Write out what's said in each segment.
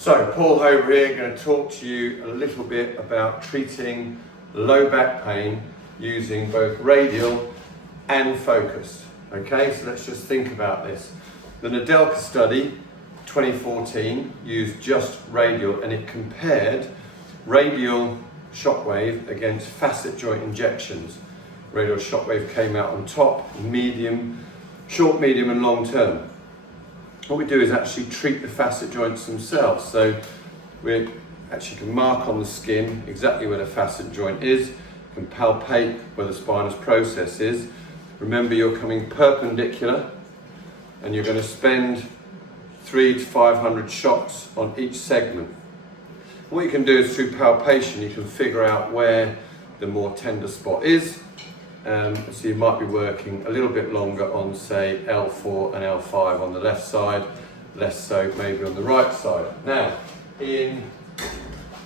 So Paul over here, going to talk to you a little bit about treating low back pain using both radial and focused. Okay, so let's just think about this. The Nedelka study, 2014, used just radial and it compared radial shockwave against facet joint injections. Radial shockwave came out on top, medium, short, medium and long term. What we do is actually treat the facet joints themselves. So we actually can mark on the skin exactly where the facet joint is, can palpate where the spinous process is. Remember, you're coming perpendicular and you're going to spend 300 to 500 shots on each segment. What you can do is through palpation, you can figure out where the more tender spot is. So you might be working a little bit longer on, say, L4 and L5 on the left side, less so maybe on the right side. Now, in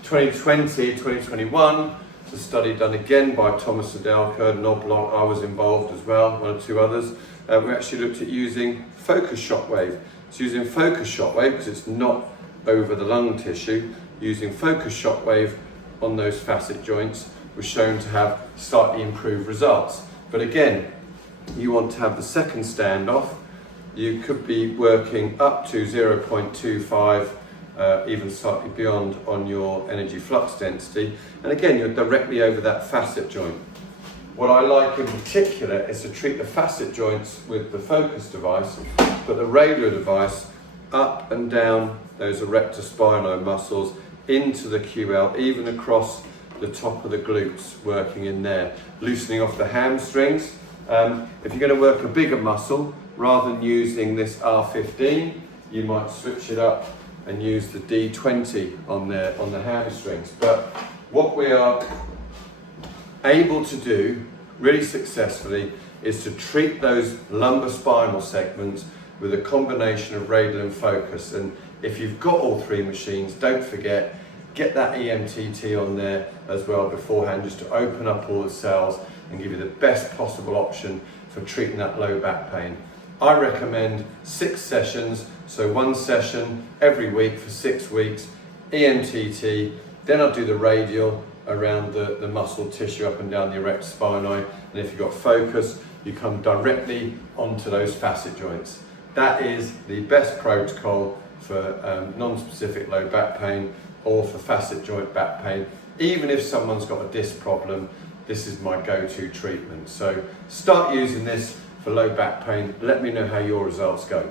2020, 2021, it's a study done again by Thomas Nedelka, Noblok, I was involved as well, one or two others. We actually looked at using focus shockwave. So using focus shockwave, because it's not over the lung tissue, using focus shockwave on those facet joints was shown to have slightly improved results. But again, you want to have the second standoff. You could be working up to 0.25, even slightly beyond on your energy flux density. And again, you're directly over that facet joint. What I like in particular is to treat the facet joints with the focus device, but the radial device up and down those erector spinae muscles into the QL, even across the top of the glutes, working in there, loosening off the hamstrings. If you're going to work a bigger muscle, rather than using this R15, you might switch it up and use the D20 on the hamstrings. But what we are able to do really successfully is to treat those lumbar spinal segments with a combination of radial and focus. And if you've got all three machines, don't forget, get that EMTT on there as well beforehand, just to open up all the cells and give you the best possible option for treating that low back pain. I recommend 6 sessions, so 1 session every week for 6 weeks, EMTT, then I'll do the radial around the muscle tissue up and down the erector spinae, and if you've got focus, you come directly onto those facet joints. That is the best protocol for non-specific low back pain or for facet joint back pain. Even if someone's got a disc problem, this is my go-to treatment. So start using this for low back pain. Let me know how your results go.